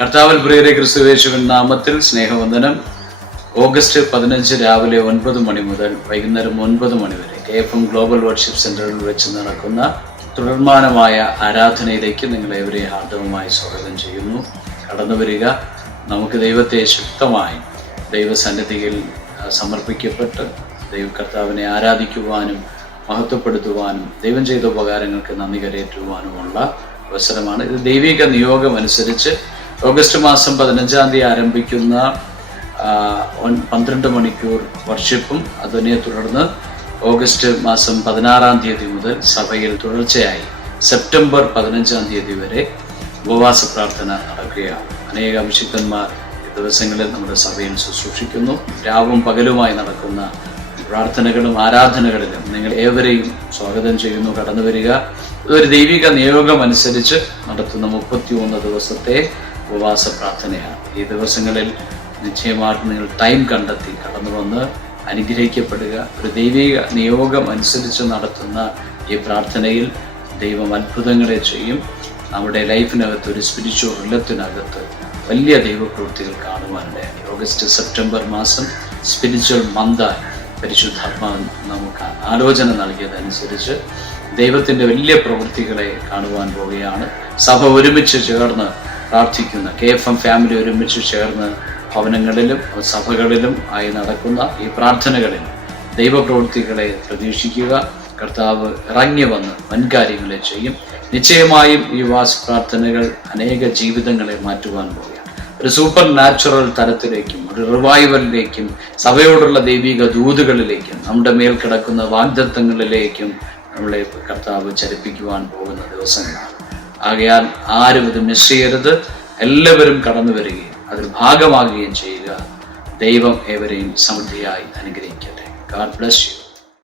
കർത്താവിൽ പ്രിയരെ, ക്രിസ്തുയേശുവിൻ നാമത്തിൽ സ്നേഹവന്ദനം. ഓഗസ്റ്റ് 15 രാവിലെ 9 മണി മുതൽ വൈകുന്നേരം 9 മണി വരെ KFM ഗ്ലോബൽ വർഷിപ്പ് സെന്ററിൽ വെച്ച് നടക്കുന്ന തുടർമാനമായ ആരാധനയിലേക്ക് നിങ്ങളേവരെ ഹാർദവമായി സ്വാഗതം ചെയ്യുന്നു. കടന്നു വരിക. നമുക്ക് ദൈവത്തെ ശക്തമായി ദൈവസന്നിധിയിൽ സമർപ്പിക്കപ്പെട്ട് കർത്താവിനെ ആരാധിക്കുവാനും മഹത്വപ്പെടുത്തുവാനും ദൈവം ചെയ്ത ഉപകാരങ്ങൾക്ക് നന്ദി കരയേറ്റുവാനുമുള്ള അവസരമാണ്. ഇത് ദൈവിക നിയോഗം അനുസരിച്ച് ഓഗസ്റ്റ് മാസം 15-ാം തീയതി ആരംഭിക്കുന്ന 12 മണിക്കൂർ വർഷിപ്പും അതിനെ തുടർന്ന് ഓഗസ്റ്റ് മാസം 16-ാം തീയതി മുതൽ സഭയിൽ തുടർച്ചയായി സെപ്റ്റംബർ 15-ാം തീയതി വരെ ഉപവാസ പ്രാർത്ഥന നടക്കുകയാണ്. അനേക അഭിഷിക്തന്മാർ ഈ ദിവസങ്ങളിൽ നമ്മുടെ സഭയിൽ ശുശ്രൂഷിക്കുന്നു. രാവും പകലുമായി നടക്കുന്ന പ്രാർത്ഥനകളും ആരാധനകളിലും നിങ്ങൾ ഏവരെയും സ്വാഗതം ചെയ്യുന്നു. കടന്നു വരിക. ഇതൊരു ദൈവിക നിയോഗം അനുസരിച്ച് നടത്തുന്ന 31 ദിവസത്തെ ഉപവാസ പ്രാർത്ഥനയാണ്. ഈ ദിവസങ്ങളിൽ നിശ്ചയമായിട്ട് നിങ്ങൾ ടൈം കണ്ടെത്തി കടന്നു വന്ന് അനുഗ്രഹിക്കപ്പെടുക. ഒരു ദൈവിക നിയോഗം അനുസരിച്ച് നടത്തുന്ന ഈ പ്രാർത്ഥനയിൽ ദൈവം അത്ഭുതങ്ങളെ ചെയ്യും. നമ്മുടെ ലൈഫിനകത്ത്, ഒരു സ്പിരിച്വൽ റിലത്തിനകത്ത് വലിയ ദൈവപ്രവൃത്തികൾ കാണുവാനിടയായി. ഓഗസ്റ്റ് സെപ്റ്റംബർ മാസം സ്പിരിച്വൽ മന്തായി പരിശുദ്ധാത്മാവ് നമുക്ക് ആലോചന നൽകിയതനുസരിച്ച് ദൈവത്തിൻ്റെ വലിയ പ്രവൃത്തികളെ കാണുവാൻ പോവുകയാണ്. സഭ ഒരുമിച്ച് ചേർന്ന് പ്രാർത്ഥിക്കുന്ന KFM ഫാമിലി ഒരുമിച്ച് ചേർന്ന് ഭവനങ്ങളിലും സഭകളിലും ആയി നടക്കുന്ന ഈ പ്രാർത്ഥനകളിൽ ദൈവപ്രവൃത്തികളെ പ്രതീക്ഷിക്കുക. കർത്താവ് ഇറങ്ങി വന്ന് വൻകാര്യങ്ങളെ ചെയ്യും. നിശ്ചയമായും ഈ ഉപവാസ പ്രാർത്ഥനകൾ അനേക ജീവിതങ്ങളെ മാറ്റുവാൻ പോവുകയാണ്. ഒരു സൂപ്പർ നാച്ചുറൽ തലത്തിലേക്കും ഒരു റിവൈവലിലേക്കും സഭയോടുള്ള ദൈവിക ദൂതുകളിലേക്കും നമ്മുടെ മേൽ കിടക്കുന്ന വാഗ്ദത്തങ്ങളിലേക്കും നമ്മളെ കർത്താവ് ചലിപ്പിക്കുവാൻ പോകുന്ന ദിവസങ്ങളാണ്. ആകയാൽ ആരും ഇത് മിസ് ചെയ്യരുത്. എല്ലാവരും കടന്നു വരികയും അതിൽ ഭാഗമാകുകയും ചെയ്യുക. ദൈവം ഏവരെയും സമൃദ്ധിയായി അനുഗ്രഹിക്കട്ടെ. God bless you.